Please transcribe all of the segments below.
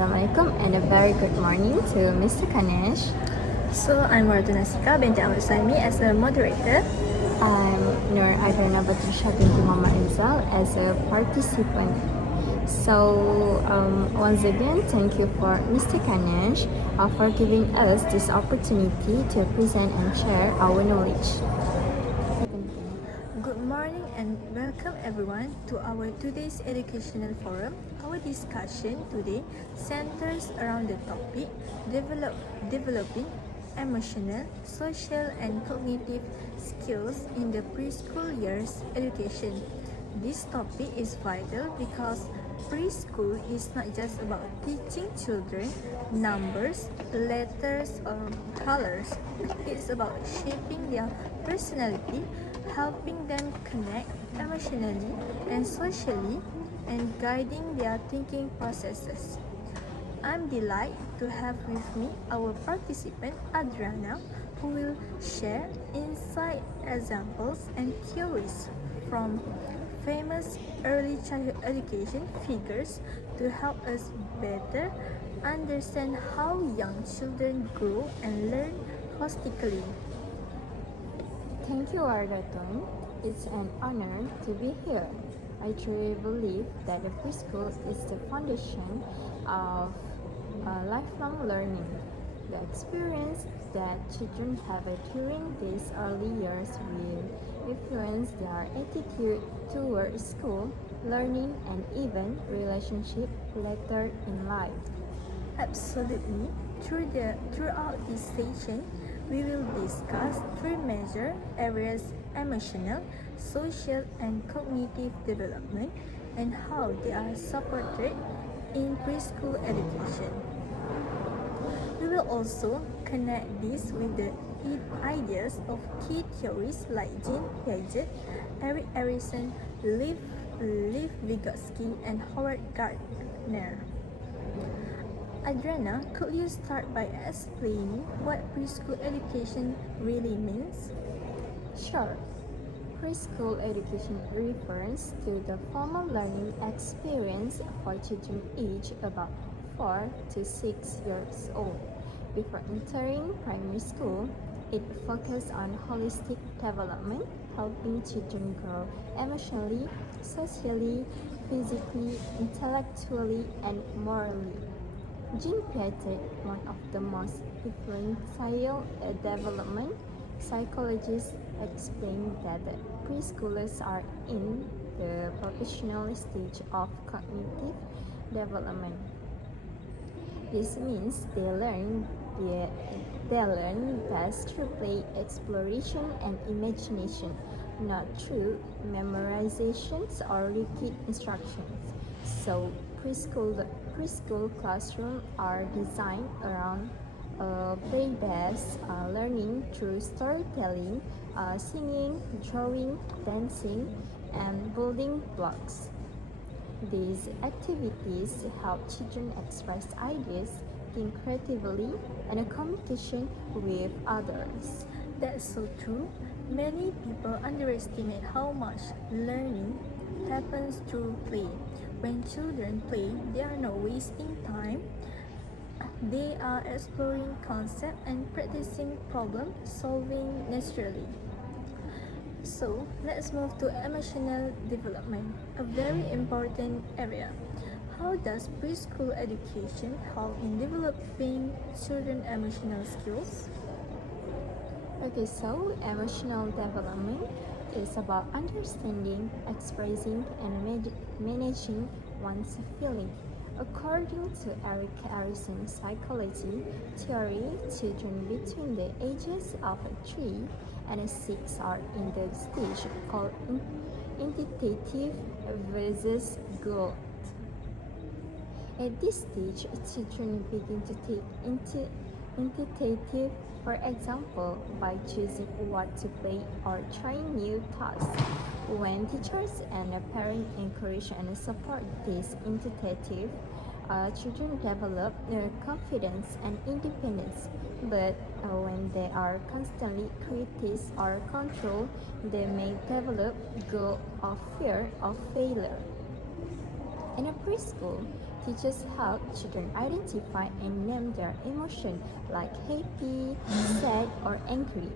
Assalamualaikum and a very good morning to Mr. Kanesh. So I'm Berterusan binti Sami as a moderator. I'm Nur Adana Batrisha binti Mama Rizal as a participant. So once again, thank you for Mr. Kanesh for giving us this opportunity to present and share our knowledge. Good morning and welcome everyone to our today's educational forum. Our discussion today centers around the topic developing emotional, social and cognitive skills in the preschool years education. This topic is vital because preschool is not just about teaching children numbers, letters, or colors. It's about shaping their personality, helping them connect emotionally and socially, and guiding their thinking processes. I'm delighted to have with me our participant Adriana, who will share insight, examples, and theories from famous early childhood education figures to help us better understand how young children grow and learn holistically. Thank you, Ardaton. It's an honor to be here. I truly believe that the preschool is the foundation of lifelong learning. The experience that children have during these early years will influence their attitude towards school, learning, and even relationship later in life. Absolutely. Throughout this session, we will discuss three major areas: emotional, social, and cognitive development, and how they are supported in preschool education. We will also connect this with the ideas of key theories like Jean Piaget, Erik Erikson, Lev Vygotsky, and Howard Gardner. Adriana, could you start by explaining what preschool education really means? Sure. Preschool education refers to the formal learning experience for children aged about 4 to 6 years old. Before entering primary school, it focuses on holistic development, helping children grow emotionally, socially, physically, intellectually, and morally. Jean Piaget, one of the most influential development psychologists, explained that preschoolers are in the professional stage of cognitive development. This means they learn best through play, exploration, and imagination, not through memorizations or rigid instructions. So preschool classrooms are designed around play-based learning through storytelling, singing, drawing, dancing, and building blocks. These activities help children express ideas, think creatively, and communication with others. That's so true. Many people underestimate how much learning happens through play. When children play, they are not wasting time. They are exploring concepts and practicing problem solving naturally. So, let's move to emotional development, a very important area. How does preschool education help in developing children's emotional skills? Okay, so emotional development is about understanding, expressing, and managing one's feeling. According to Erik Erikson's psychology theory, children between the ages of 3 and 6 are in the stage called initiative versus growth. At this stage, children begin to take initiative, for example, by choosing what to play or trying new tasks. When teachers and parents encourage and support this initiative, children develop their confidence and independence. But when they are constantly criticized or controlled, they may develop guilt or fear of failure. In a preschool, Teachers help children identify and name their emotion like happy, sad, or angry.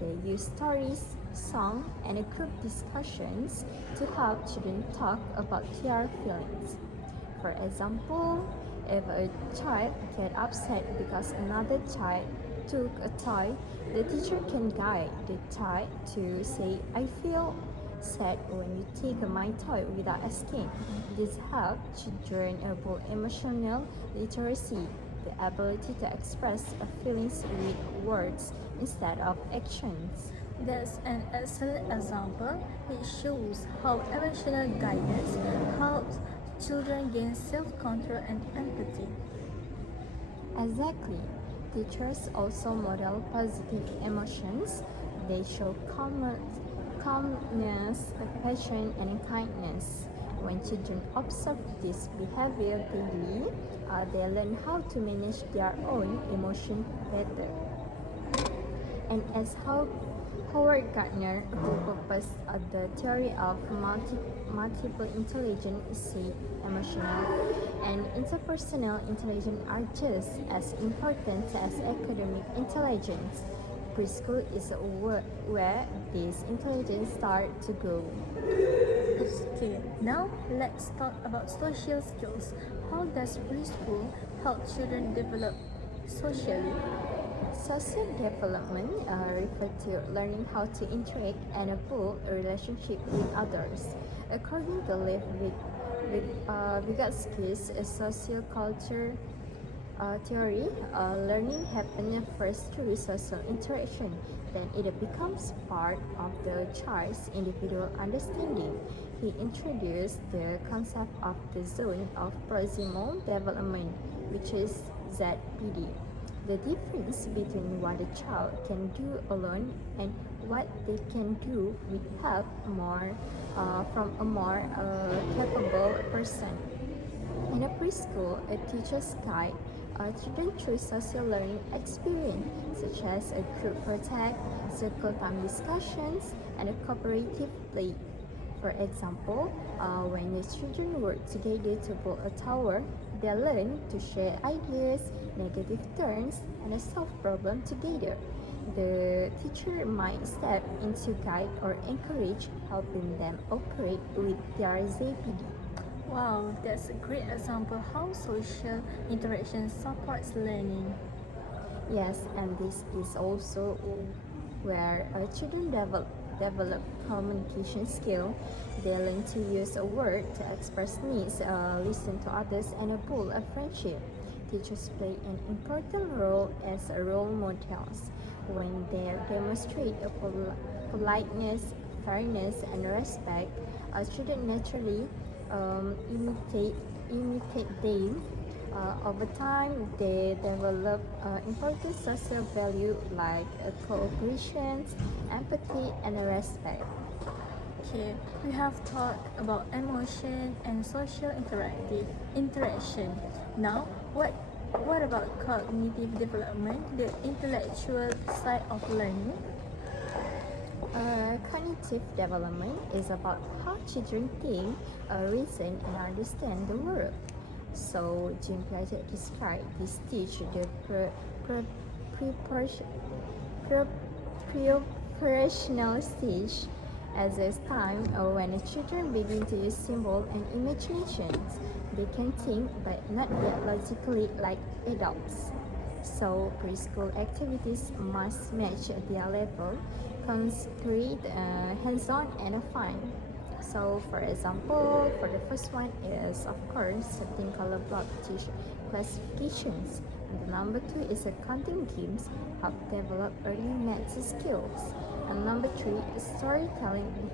They use stories, song, and group discussions to help children talk about their feelings. For example, if a child gets upset because another child took a toy, the teacher can guide the child to say, I feel sad when you take my toy without asking. This helps children build emotional literacy, the ability to express feelings with words instead of actions. That's an excellent example. It shows how emotional guidance helps children gain self-control and empathy. Exactly. Teachers also model positive emotions. They show calmness, passion, and kindness. When children observe this behavior daily, they learn how to manage their own emotion better. And as Howard Gardner, who proposed the theory of multiple intelligence, said emotional and interpersonal intelligence are just as important as academic intelligence. Preschool is where this intelligence starts to grow. Okay, now let's talk about social skills. How does preschool help children develop socially? Social development refers to learning how to interact and build a relationship with others. According to Vygotsky's social culture theory, learning happens first through social interaction, then it becomes part of the child's individual understanding. He introduced the concept of the zone of proximal development, which is ZPD. The difference between what a child can do alone and what they can do with help from a more capable person. In a preschool, a teacher's guide children through social learning experience such as a group project, circle time discussions, and a cooperative play. For example, when the children work together to build a tower, they learn to share ideas, negative turns, and solve problems together. The teacher might step in to guide or encourage, helping them operate with their ZPD. Wow, that's a great example how social interaction supports learning. Yes, and this is also where children develop communication skill. They learn to use a word to express needs, listen to others, and build a friendship. Teachers play an important role as role models. When they demonstrate politeness, fairness, and respect, children naturally imitate them. Over time, they develop important social value like cooperation, empathy, and respect. Okay, we have talked about emotion and social interaction. Now, what about cognitive development, the intellectual side of learning? Cognitive development is about how children think, reason, and understand the world. So, Jim Piaget described this stage, the preparation- preparational stage, as a time when the children begin to use symbols and imaginations. They can think, but not yet logically like adults. So, preschool activities must match their level, concrete, hands-on, and fun. So, for example, for the first one is, of course, setting color block teach classifications. And the number two is a counting games, help develop early math skills. And number three is storytelling.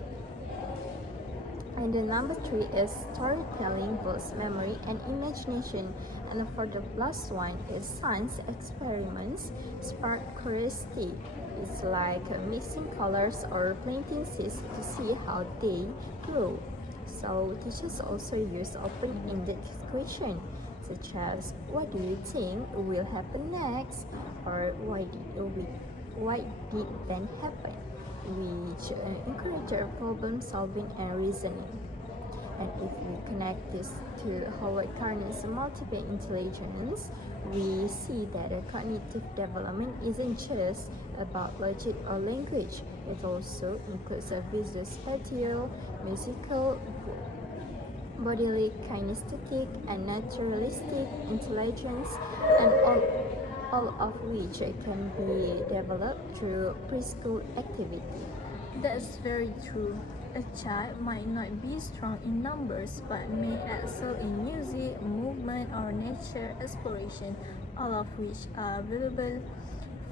And the number three is storytelling, builds memory and imagination. And for the last one is science experiments, spark curiosity. It's like mixing colors or planting seeds to see how they grow. So teachers also use open-ended questions such as what do you think will happen next, or why did then happen, which encourage problem solving and reasoning. And if we connect this to Howard Gardner's multiple intelligence, we see that a cognitive development isn't just about logic or language. It also includes a visual, spatial, musical, bodily, kinesthetic, and naturalistic intelligence, and all of which can be developed through preschool activity. That's very true. A child might not be strong in numbers but may excel in music, movement, or nature exploration, all of which are valuable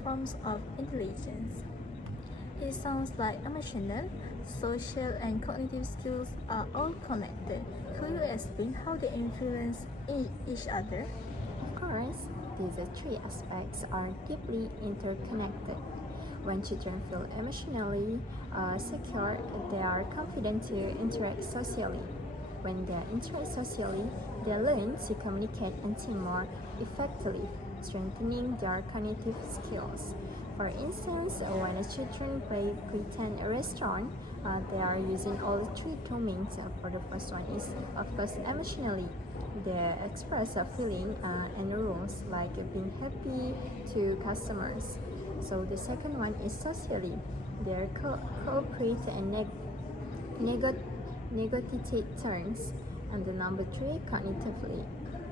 forms of intelligence. It sounds like emotional, social, and cognitive skills are all connected. Could you explain how they influence each other? Of course, these three aspects are deeply interconnected. When children feel emotionally secure, they are confident to interact socially. When they interact socially, they learn to communicate and think more effectively, strengthening their cognitive skills. For instance, when children play pretend a restaurant, they are using all three domains. For the first one is, of course, emotionally. They express a feeling and rules like being happy to customers. So the second one is socially. They cooperate and negotiate terms. And the number three, cognitively.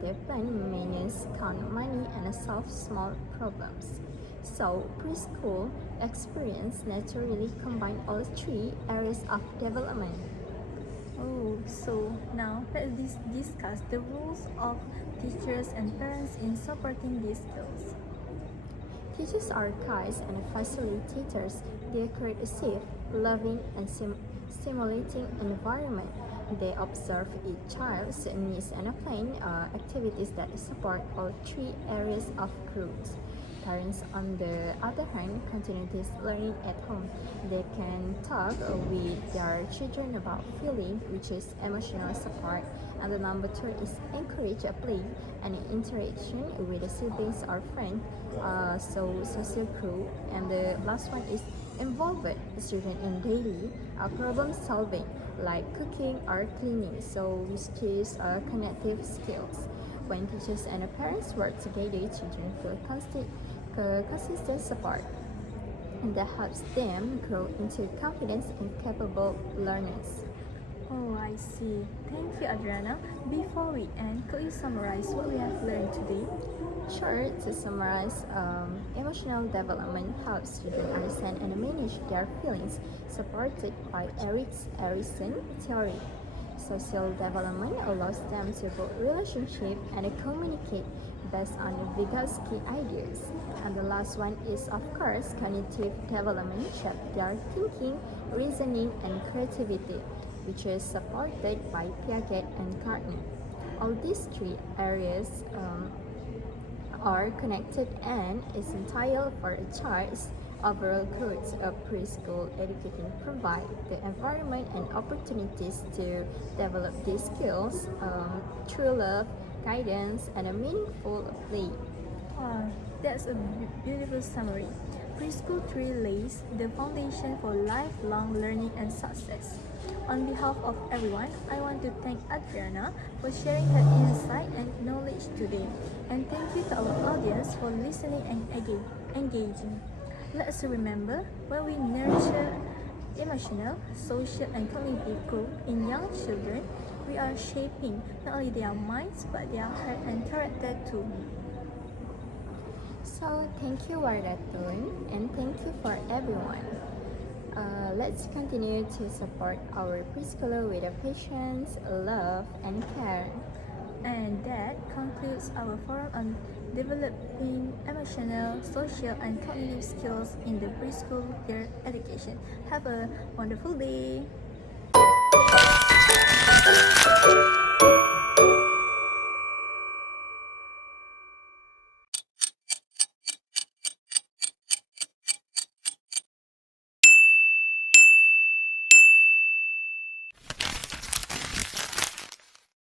They plan, manage, count money, and solve small problems. So preschool experience naturally combine all three areas of development. Oh, so now let's discuss the roles of teachers and parents in supporting these skills. Teachers are guides and facilitators. They create a safe, loving, and stimulating environment. They observe each child's needs and plan activities that support all three areas of growth. Parents, on the other hand, continue this learning at home. They can talk with their children about feeling, which is emotional support. And the number two is encourage a play and interaction with the siblings or friends, so social crew. And the last one is involve student in daily problem solving, like cooking or cleaning, so which is cognitive skills. When teachers and parents work together, children feel consistent support, and that helps them grow into confident and capable learners. Oh, I see. Thank you, Adriana. Before we end, could you summarize what we have learned today? Sure, to summarize, emotional development helps students understand and manage their feelings, supported by Erikson theory. Social development allows them to build relationships and communicate based on Vygotsky ideas. And the last one is, of course, cognitive development shapes their thinking, reasoning, and creativity, which is supported by Piaget and Gardner. All these three areas are connected and essential for a child's overall growth. A preschool education provides the environment and opportunities to develop these skills through love, guidance, and a meaningful play. Wow, that's a beautiful summary. Preschool 3 lays the foundation for lifelong learning and success. On behalf of everyone, I want to thank Adriana for sharing her insight and knowledge today. And thank you to our audience for listening and engaging. Let's remember, when we nurture emotional, social, and cognitive growth in young children, we are shaping not only their minds but their heart and character too. So thank you, Wardatun, and thank you for everyone. Let's continue to support our preschooler with patience, love, and care. And that concludes our forum on developing emotional, social, and cognitive skills in the preschool year education. Have a wonderful day.